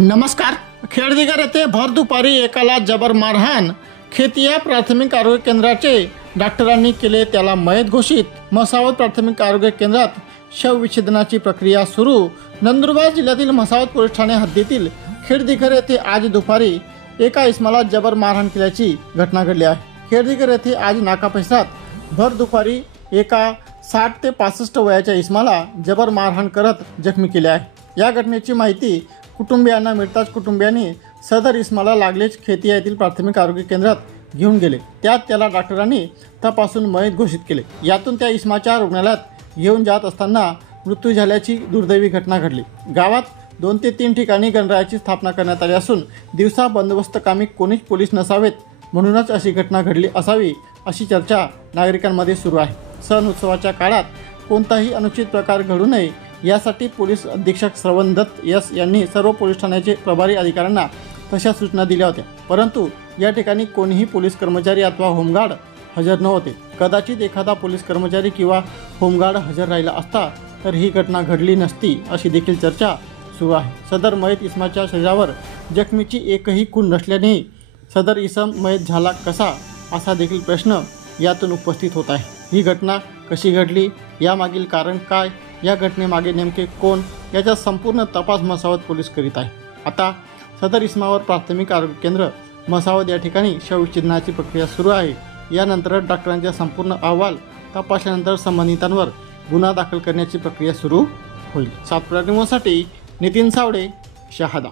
नमस्कार। खेडदिगर येथे भर दुपारी एकाला जबर मारहाण। खेतिया प्राथमिक आरोग्य केंद्राचे डॉक्टरांनी केले त्याला मयत घोषित। मसावत प्राथमिक आरोग्य केंद्रात शवविच्छेदनाची प्रक्रिया सुरू। नंदुरबार जिल्ह्यातील मसावत पोलीस ठाणे हद्दीतील खेडदिगर येथे आज दुपारी एका इसमाला जबर मारहाण केल्याची घटना घडली आहे। खेडदिगर येथे आज नाका परिसरात भर दुपारी एका 60 ते 65 वयाच्या इसमाला जबर मारहाण करत जखमी केले आहे। या घटनेची माहिती कुटुंबियांना मिळताच कुटुंबियांनी सदर इसमाला लागलीच खेतिया येथील प्राथमिक आरोग्य केंद्रात घेऊन गेले। त्यात त्याला डॉक्टरांनी तपासून मयत घोषित केले। यातून त्या इसमाच्या रुग्णालयात घेऊन जात असताना मृत्यू झाल्याची दुर्दैवी घटना घडली। गावात 2 ते 3 ठिकाणी गणरायाची स्थापना करण्यात आली असून दिवसा बंदोबस्त कामी कोणीच पोलीस नसावेत म्हणूनच अशी घटना घडली असावी अशी चर्चा नागरिकांमध्ये सुरू आहे। सण उत्सवाच्या काळात कोणताही अनुचित प्रकार घडू नये यासाठी पोलीस अधीक्षक श्रवण दत्त यांनी सर्व पोलीस ठाण्याचे प्रभारी अधिकाऱ्यांना तशा सूचना दिल्या होत्या, परंतु या ठिकाणी कोणीही पोलीस कर्मचारी अथवा होमगार्ड हजर नव्हते। कदाचित एखादा पोलीस कर्मचारी किंवा होमगार्ड हजर राहिला असता तर ही घटना घडली नसती अशी देखील चर्चा सुरू आहे। सदर मयत इसमाच्या शरीरावर जखमीची एकही खूण नसल्याने सदर इसम मयत झाला कसा असा देखील प्रश्न यातून उपस्थित होत आहे। ही घटना कशी घडली, यामागील कारण काय, या घटनेमागे नेमके कोण याचा संपूर्ण तपास मसावत पोलीस करीत आहे। आता सदर इसमावर प्राथमिक आरोग्य केंद्र मसावत या ठिकाणी शवविच्छेदनाची प्रक्रिया सुरू आहे। यानंतर डॉक्टरांचा संपूर्ण अहवाल तपासल्यानंतर संबंधितांवर गुन्हा दाखल करण्याची प्रक्रिया सुरू होईल। सातपुरा न्यूजसाठी नितीन सावडे, शहादा।